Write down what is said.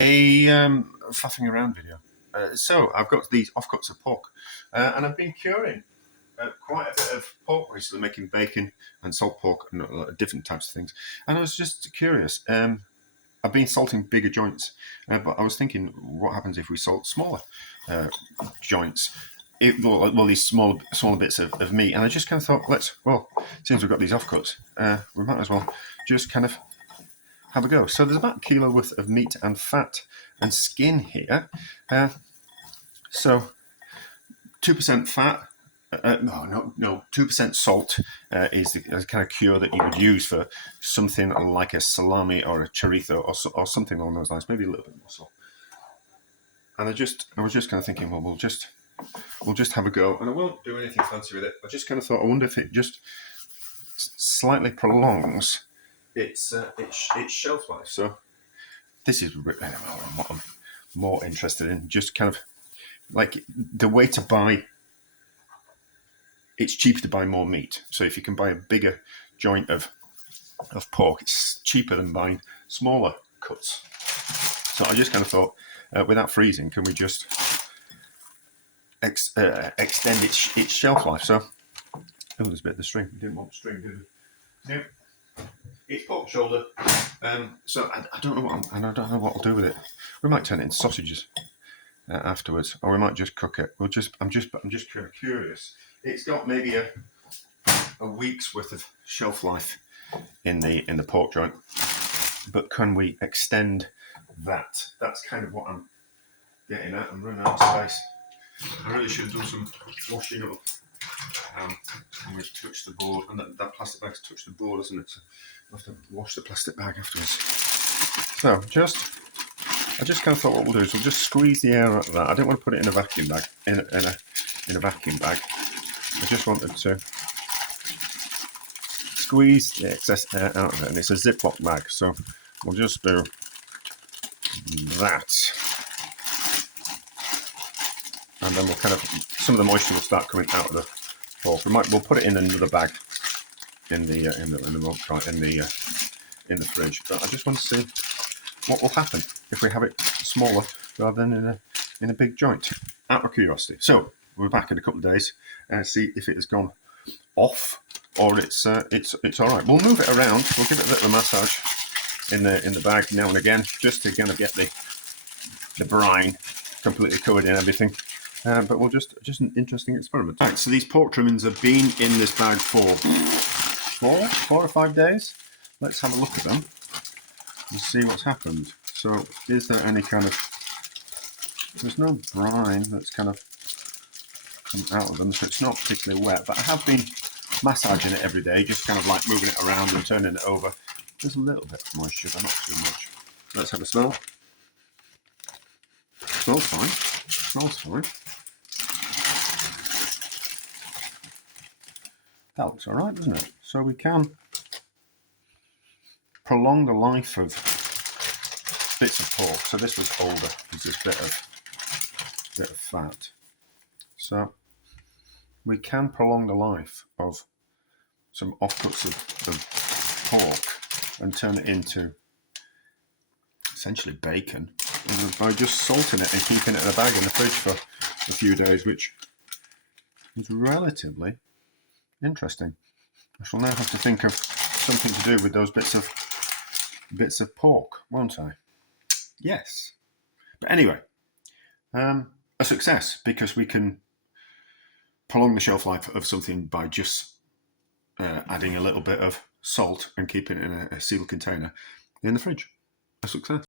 A faffing around video. So I've got these offcuts of pork, and I've been curing quite a bit of pork recently, making bacon and salt pork and different types of things. And I was just curious. I've been salting bigger joints, but I was thinking, what happens if we salt smaller joints? Well, these smaller bits of meat, and I just kind of thought, since we've got these offcuts, we might as well just kind of have a go. So there's about a kilo worth of meat and fat and skin here. So 2% fat. No, 2% salt is the kind of cure that you would use for something like a salami or a chorizo or something along those lines. Maybe a little bit more salt. And I was just kind of thinking, well, we'll just have a go, and I won't do anything fancy with it. I just kind of thought, I wonder if it just slightly prolongs its shelf life. So this is what I'm more interested in. Just kind of like the way to buy. It's cheaper to buy more meat. So if you can buy a bigger joint of pork, it's cheaper than buying smaller cuts. So I just kind of thought, without freezing, can we just extend its shelf life? So, there's a bit of the string. We didn't want the string, did we? No. It's pork shoulder. So I don't know what I'll do with it. We might turn it into sausages afterwards, or we might just cook it. I'm just curious. It's got maybe a week's worth of shelf life in the pork joint, but can we extend that? That's kind of what I'm getting at. I'm running out of space. I really should have done some washing up. I'm going to touch the board, and that plastic bag's touched the board, isn't it? So I'll have to wash the plastic bag afterwards. So I just kind of thought what we'll do is we'll just squeeze the air out of that. I don't want to put it in a vacuum bag. In a vacuum bag. I just wanted to squeeze the excess air out of it, and it's a Ziploc bag, so we'll just do that, and then we'll kind of some of the moisture will start coming out of the pork. We'll put it in another bag in the fridge. But I just want to see what will happen if we have it smaller rather than in a big joint. Out of curiosity. So we're back in a couple of days and see if it has gone off or it's all right. We'll move it around. We'll give it a bit of a massage in the bag now and again, just to kind of get the brine completely covered in everything. But we'll just an interesting experiment. Right, so these pork trimmings have been in this bag for 4 or 5 days. Let's have a look at them and see what's happened. So is there any kind of, there's no brine that's kind of come out of them, so it's not particularly wet, but I have been massaging it every day, just kind of like moving it around and turning it over. There's a little bit of moisture, but not too much. Let's have a smell. Smells fine. Smells fine. That looks all right, doesn't it? So we can prolong the life of bits of pork. So this was older. There's this bit of fat. So we can prolong the life of some offcuts of pork and turn it into essentially bacon by just salting it and keeping it in a bag in the fridge for a few days, which is relatively interesting. I shall now have to think of something to do with those bits of pork, won't I? Yes. But anyway, a success, because we can prolong the shelf life of something by just adding a little bit of salt and keeping it in a sealed container in the fridge. A success.